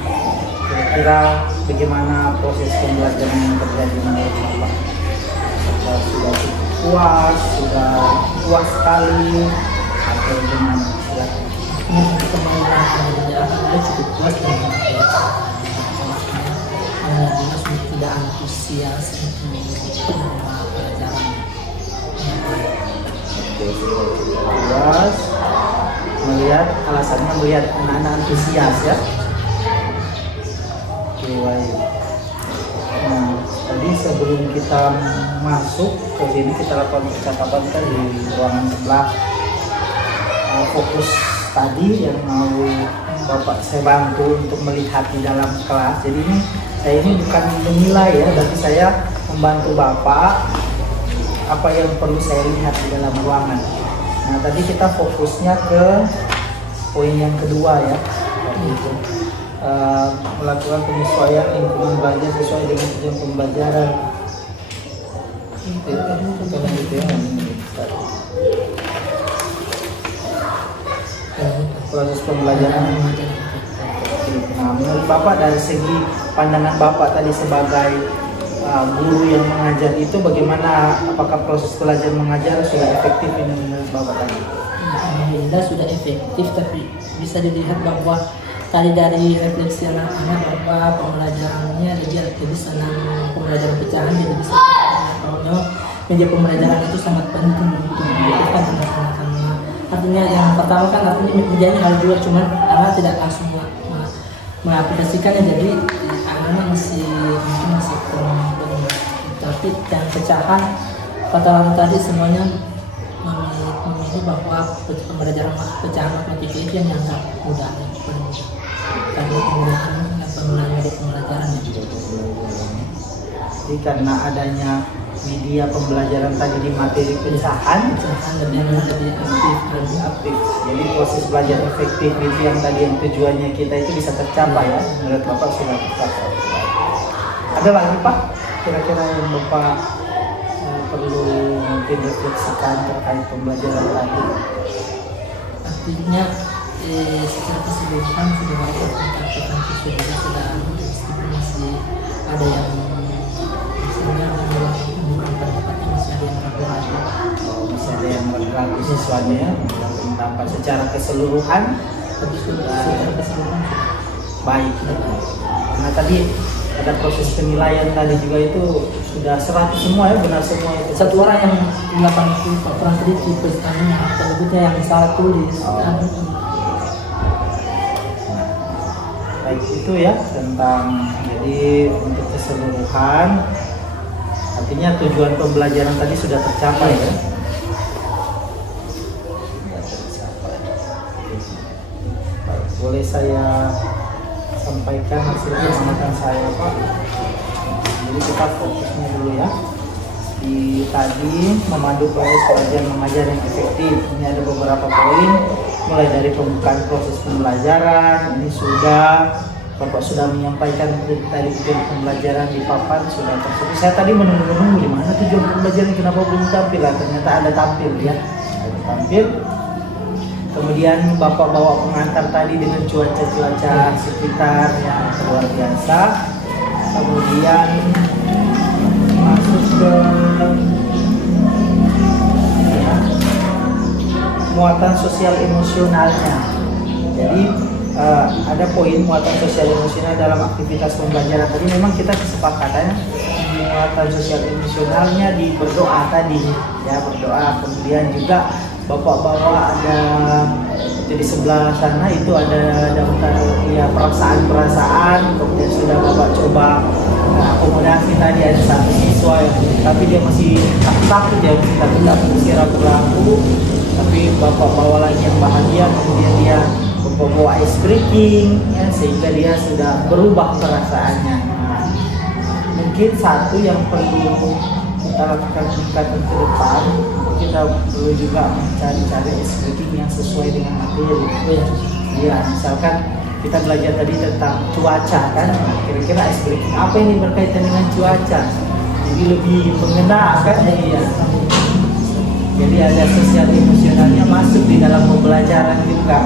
Kira-kira bagaimana proses pembelajaran yang terjadi menurut Bapak? Sudah cukup puas, sudah puas sekali, atau bagaimana? Sudah cukup puas dengan tidak antusias untuk pelajaran. Puas, melihat alasannya melihat anak-anak antusias ya. Oke, baik. Nah, tadi sebelum kita masuk ke sini kita lakukan percakapan kan di ruangan sebelah. Fokus tadi yang mau Bapak saya bantu untuk melihat di dalam kelas. Jadi saya ini bukan menilai ya, tapi saya membantu Bapak apa yang perlu saya lihat di dalam ruangan. Nah, tadi kita fokusnya ke poin yang kedua ya, yaitu melakukan penyesuaian lingkungan belajar sesuai dengan tujuan pembelajaran. Proses pembelajaran. Nah, menurut Bapak dari segi pandangan Bapak tadi sebagai guru yang mengajar itu bagaimana? Apakah proses belajar mengajar sudah efektif ini menurut Bapak tadi? Alhamdulillah sudah efektif, tapi bisa dilihat bahwa tadi dari refleksi anak-anak bahwa pembelajarannya lebih senang pembelajaran pecahan, jadi bisa kalau media pembelajaran itu sangat penting untuk dibutuhkan anak-anak. Artinya yang pertama kan artinya kerjanya hal dua, cuman anak tidak langsung mengaplikasikannya, jadi anak-anak masih kurang. Tapi yang pecahan kata tadi semuanya memilih bahwa pembelajaran pecahan matematika itu yang dianggap mudah dan paling mudah. Karena penggunaan penggunaan media pembelajaran yang jadi karena adanya media pembelajaran tadi di materi pecahan lebih aktif. Jadi proses belajar efektif itu yang tadi yang tujuannya kita itu bisa tercapai ya. Menurut Bapak sudah tercapai. Ada lagi Pak? Kira-kira yang Bapak perlu mungkin refleksikan terkait pembelajaran tadi? Artinya secara keseluruhan sudah banyak tingkatan siswa sudah meskipun masih ada yang misalnya pendapatnya masih ada yang ragu-ragu. Masih ada yang ragu siswanya dalam pendapat. Secara keseluruhan baik. Nah tadi ada proses penilaian tadi juga itu sudah 100 semua ya, benar semua itu. Satu orang yang 80 orang tadi tipe sebutnya yang salah tulis. Baik itu ya tentang jadi untuk keseluruhan artinya tujuan pembelajaran tadi sudah tercapai ya. Boleh saya sampaikan hasil pengamatan saya Pak. Jadi kita fokusnya dulu ya di tadi memandu proses pelajaran mengajar yang efektif. Ini ada beberapa poin mulai dari pembukaan proses pembelajaran. Ini sudah Bapak sudah menyampaikan tadi tujuan pembelajaran di papan sudah tersebut. Saya tadi menunggu di mana tujuan pembelajaran, kenapa belum tampil? Ternyata ada tampil ya, ada tampil. Kemudian Bapak bawa pengantar tadi dengan cuaca sekitar yang luar biasa. Kemudian masuk ke muatan sosial emosionalnya. Jadi ada poin muatan sosial emosional dalam aktivitas pembelajaran. Tadi memang kita kesepakatannya muatan sosial emosionalnya di berdoa tadi ya, berdoa. Kemudian juga Bapak bawa ada itu di sebelah sana itu ada daftar ya perasaan-perasaan. Kemudian sudah Bapak coba akomodasi tadi ada satu siswa yang tapi dia masih takut ya, masih ragu-ragu. Tapi Bapak bawa lagi yang bahagia, kemudian dia bawa ice breaking ya, sehingga dia sudah berubah perasaannya. Nah, mungkin satu yang perlu kita lakukan tingkatan ke depan, kita perlu juga mencari-cari ice breaking yang sesuai dengan materi. Ya, misalkan kita belajar tadi tentang cuaca kan, kira-kira ice breaking apa ini berkaitan dengan cuaca? Jadi lebih mengena kan? Iya. Jadi ada sosial emosionalnya masuk di dalam pembelajaran juga.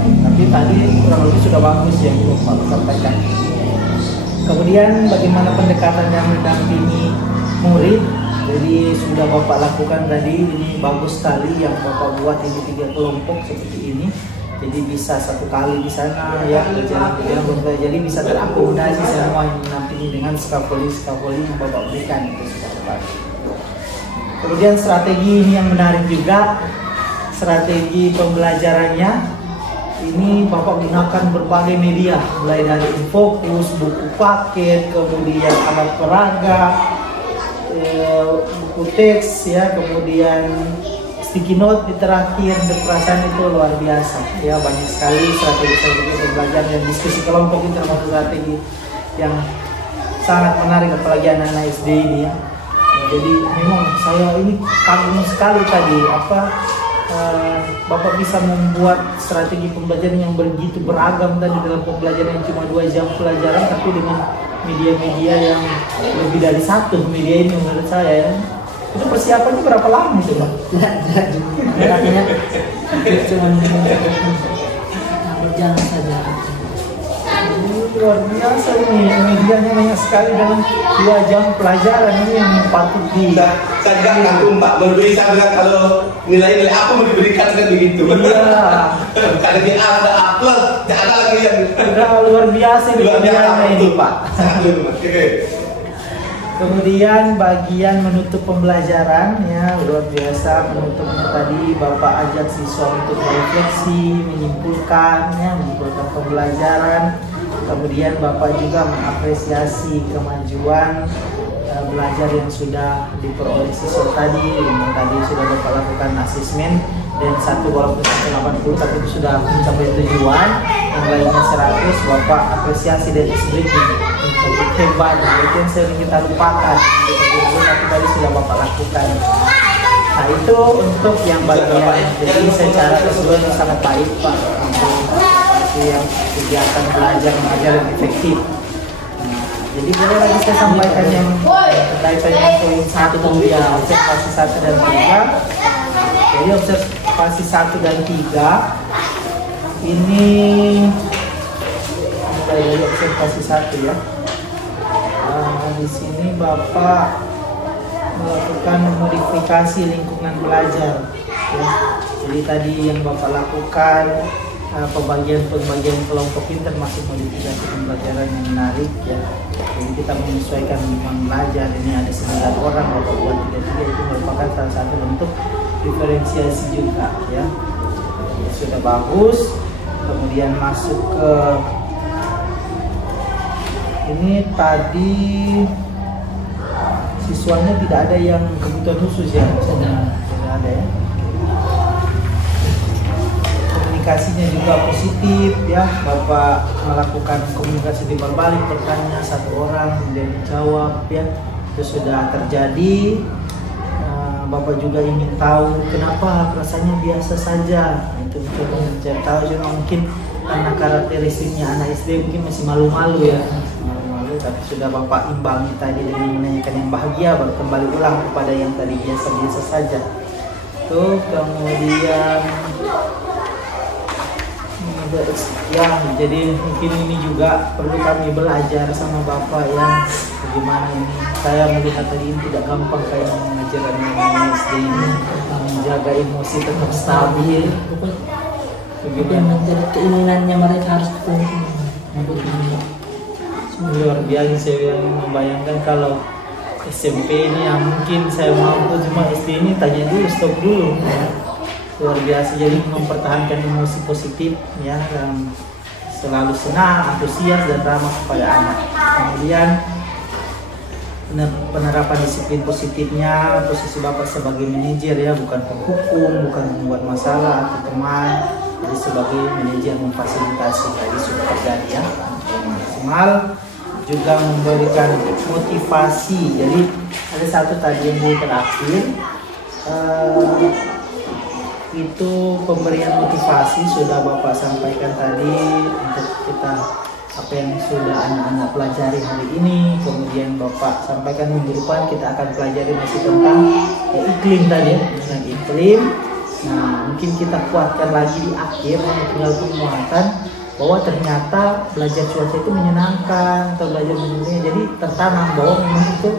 Tapi Jadi tadi kurang lebih sudah bagus yang Bapak sampaikan. Kemudian bagaimana pendekatan yang mendampingi murid? Jadi sudah Bapak lakukan tadi, ini bagus sekali yang Bapak buat ini 3 kelompok seperti ini. Jadi bisa satu kali di sana ya, jadi bisa terakomodasi semua yang mendampingi dengan skaffolding yang Bapak berikan itu sudah bagus. Kemudian strategi ini yang menarik juga, strategi pembelajarannya. Ini Bapak gunakan berbagai media, mulai dari Infocus, buku paket, kemudian alat peraga, buku teks ya, kemudian sticky note di terakhir. Perasaan itu luar biasa ya, banyak sekali strategi pembelajaran dan diskusi kelompok ini termasuk strategi yang sangat menarik apalagi anak-anak SD ini ya. Jadi memang saya ini kagum sekali tadi Bapak bisa membuat strategi pembelajaran yang begitu beragam tadi dalam pembelajaran yang cuma 2 jam pelajaran, tapi dengan media-media yang lebih dari 1 media ini menurut saya ya. Itu persiapannya berapa lama itu Pak? Artinya cuma berjalan saja. Luar biasa ini, medianya banyak sekali dalam 2 jam pelajaran ini yang patut di. Saya tidak ngaku Mbak, menurut saya bilang kalau nilai-nilai apa mau diberikan kan begitu. Iya. Karena dia ada A plus, tidak ada lagi yang. Luar biasa ini Pak. Kemudian bagian menutup pembelajaran ya, luar biasa menutupnya tadi Bapak ajak siswa untuk berefleksi, menyimpulkan pembelajaran. Kemudian Bapak juga mengapresiasi kemajuan belajar yang sudah diperoleh siswa tadi. Yang tadi sudah Bapak lakukan asesmen dan satu walaupun 80 tapi itu sudah mencapai tujuan, yang lainnya 100 Bapak apresiasi dan exhibiting untuk hebat. Itu yang sering kita lupakan tapi tadi sudah Bapak lakukan. Nah itu untuk yang bagian, jadi secara keseluruhan sangat baik Pak untuk yang kegiatan belajar mengajar yang efektif. Nah, jadi boleh lagi saya sampaikan yang berkaitan dengan poin 1 ya, observasi 1 dan 3. Jadi observasi 1 dan 3 ini mulai dari observasi 1 ya. Di sini Bapak melakukan modifikasi lingkungan belajar ya. Jadi tadi yang Bapak lakukan pembagian kelompok ini termasuk modifikasi pembelajaran yang menarik ya. Jadi kita menyesuaikan lingkungan belajar. Ini ada 9 orang, Bapak buat 3-3, itu merupakan salah satu bentuk diferensiasi juga ya. Sudah bagus. Kemudian masuk ke ini tadi siswanya tidak ada yang kebutuhan khusus ya, tidak ada ya. Komunikasinya juga positif ya, Bapak melakukan komunikasi timbal balik, bertanya 1 orang kemudian menjawab ya, itu sudah terjadi. Bapak juga ingin tahu kenapa rasanya biasa saja, itu mencari tahu juga mungkin karena karakteristiknya anak SD mungkin masih malu-malu ya, tapi sudah Bapak imbangi tadi dengan menanyakan yang bahagia, baru kembali ulang kepada yang tadi biasa-biasa saja. Tuh kemudian ya, jadi mungkin ini juga perlu kami belajar sama Bapak ya, bagaimana ini saya melihat tadi ini tidak gampang kayak mengajar anak SD ini, menjaga emosi tetap stabil. Bagaimana menjadi keinginannya mereka harus ketemu. Luar biasa, saya membayangkan kalau SMP ini yang mungkin saya mampu, cuma SD ini tanya dulu, stop dulu ya. Luar biasa, jadi mempertahankan emosi positif ya, yang selalu senang, antusias dan ramah kepada anak. Kemudian penerapan disiplin positifnya, posisi Bapak sebagai manajer ya, bukan penghukum, bukan membuat masalah atau teman, jadi sebagai manajer memfasilitasi, tadi sudah terjadi ya, maksimal. Juga memberikan motivasi. Jadi ada satu tadi yang di terakhir itu pemberian motivasi sudah Bapak sampaikan tadi untuk kita apa yang sudah anak-anak pelajari hari ini. Kemudian Bapak sampaikan minggu depan kita akan pelajari masih tentang iklim tadi, dengan iklim. Nah, mungkin kita kuatkan lagi di akhir tinggal penguatan bahwa ternyata belajar cuaca itu menyenangkan atau belajar menyenangkan, jadi tertanam bahwa memang itu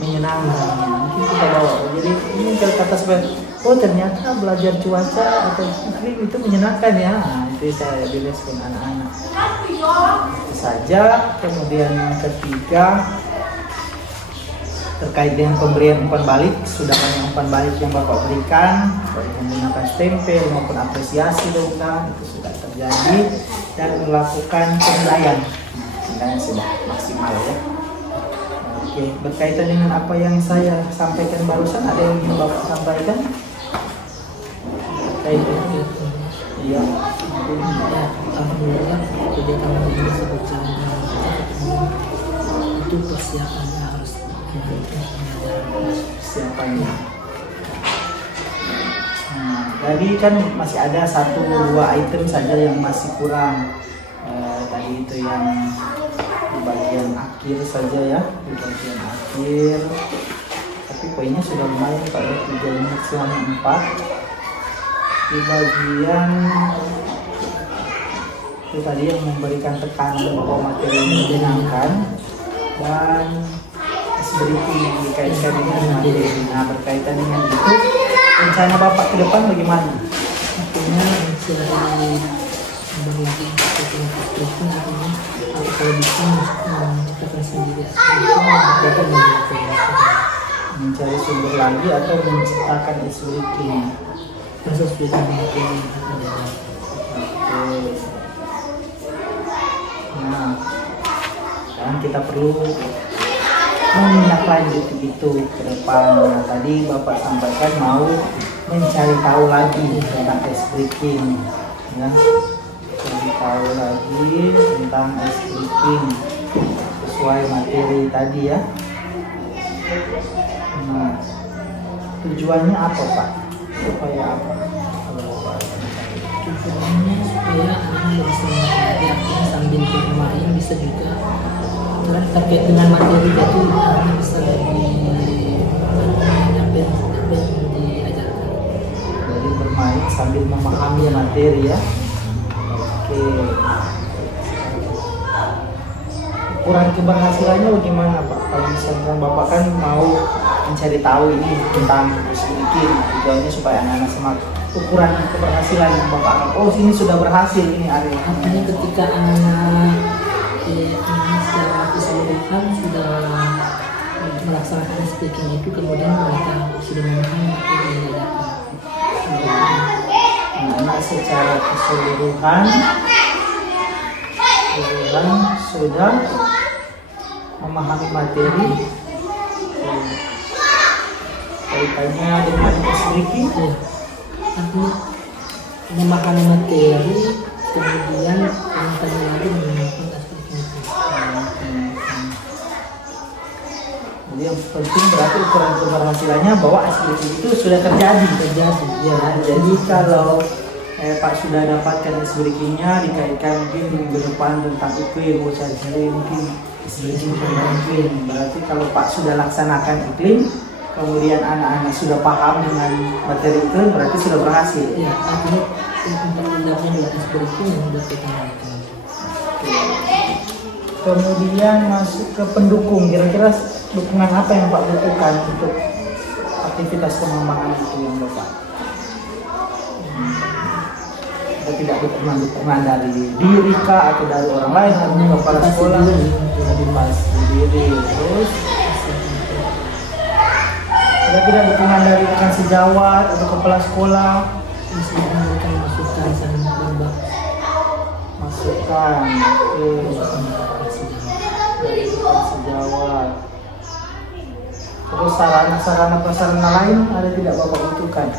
menyenangkan. Mungkin kita bawa, jadi ini kalau kata sebenarnya, oh ternyata belajar cuaca atau iklim itu menyenangkan ya. Nah, itu saya jelaskan anak-anak. Itu saja. Kemudian yang ketiga terkait dengan pemberian umpan balik, sudah banyak umpan balik yang Bapak berikan, baik menggunakan stempel maupun apresiasi dongkang, itu sudah terjadi, dan melakukan penilaian. Penilaian sudah maksimal ya. Oke, berkaitan dengan apa yang saya sampaikan barusan, ada yang ingin Bapak sampaikan? Iya. Alhamdulillah kegiatan ini sebetulnya itu persiapannya harus persiapannya. Tadi kan masih ada 1-2 item saja yang masih kurang. Tadi itu yang di bagian akhir saja ya, di bagian akhir. Tapi poinnya sudah lumayan Pak, 3 maksimal 4. Di bagian itu tadi yang memberikan tekanan bahwa materi ini menyenangkan dan briefing yang dikaitkan dengan materi. Nah, berkaitan dengan itu, rencana Bapak ke depan bagaimana? artinya mencari memiliki briefing artinya kalau bisa menciptakan sendiri mencari sumber lagi atau menciptakan isu briefing. proses briefing mungkin ada. Oke. Nah, dan kita perlu menindaklanjuti itu ke depan. Nah, tadi Bapak sampaikan mau mencari tahu lagi tentang ice breaking, ya, cari tahu lagi tentang ice breaking sesuai materi tadi ya. Nah, tujuannya apa Pak? Supaya apa? Tujuannya supaya anak bisa mempelajari, artinya sambil bermain bisa juga terkait dengan materi itu anak bisa lebih apa yang diajarkan. Jadi bermain sambil memahami materi ya. Oke. Ukuran keberhasilannya bagaimana Pak? Kalau misalkan Bapak kan mau mencari tahu ini tentang sedikit, tujuannya supaya anak-anak semangat. Ukuran keberhasilan yang Bapak anggap, oh sini sudah berhasil ini area. Artinya ketika anak secara keseluruhan sudah melaksanakan speaking itu, kemudian mereka sudah memahami materi yang diajarkan. Anak secara keseluruhan sudah memahami materi. Kaitannya dengan speaking, artinya memahami materi, kemudian yang tadi lagi menggunakan speaking itu. Jadi yang penting berarti ukuran keberhasilannya bahwa speaking itu sudah terjadi. Ya, jadi kalau Pak sudah dapatkan speakingnya, dikaitkan mungkin di minggu depan tentang iklim, mau cari-cari mungkin speaking tentang iklim. Berarti kalau Pak sudah laksanakan iklim, kemudian anak-anak sudah paham dengan materi iklim, berarti sudah berhasil. Ya, artinya untuk menjawabnya dengan speaking yang sudah kita lakukan. Kemudian masuk ke pendukung, kira-kira dukungan apa yang Pak butuhkan untuk aktivitas pengembangan itu yang Bapak? Atau tidak dukungan dari diri kah atau dari orang lain atau kepala sekolah? Dari pasti diri. Terus ada tidak dukungan dari rekan sejawat atau kepala sekolah? Bisa memberikan masukan saling berbagi. Masukan, dari rekan sejawat. Terus sarana-sarana prasarana lain ada tidak Bapak butuhkan?